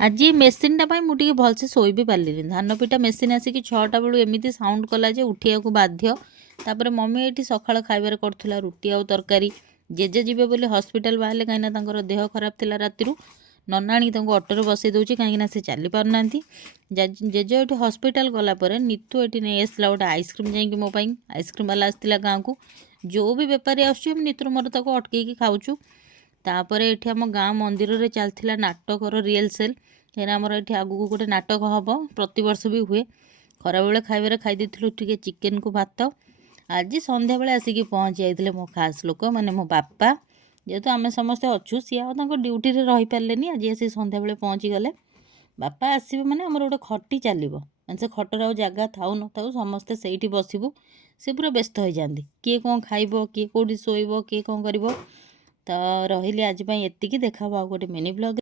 आज मेसीनटा मुझे भलसे शोई भी पार्ली धान पिटा मेसीन आसिक 6टा बेलू एमती साउंड कला जे उठिया बाध्य तापर मम्मी ये सकाल खाइबार करूला रुटी आउ तरकारी जेजे जीवे बोली हस्पिटाल बाहर कहीं देह खराब थिला राति नना आनी अटोरे बसई दूसरी कहीं से चली पारना जेजे ये हस्पिटाल गलापर नीतू ये नहीं आसला गोटे आइसक्रीम जाकि मो आइसक्रीम वाला आसला गाँव को जो भी बेपारी आसुम नीतू मोर तक अटकई खाऊँ तापर ये आम गाँ मंदिर में चलता नाटकर रिहर्सल कहीं आमर ये आगू गोटे नाटक हम प्रति वर्ष भी हुए खरा बेले खाइबार खाई टे चिकेन को भात आज संध्या बेले आसिक पहुँची जाते मो खास लोक माने मो बापा जेहेतु आम समस्ते अच्छु सी ड्यूटी रही पारे आज आसी संध्या बेले पहुँची गले बापा आसवे मैंने आमर गोटे खटी चलो से खटर आ जगह थाऊ न था समस्ते से बसबू सी पूरा व्यस्त हो जाती किए कौन खाइब किए कौटी शोब किए कौन कर तो रही आज एति देखा गोटे मिनी ब्लॉग।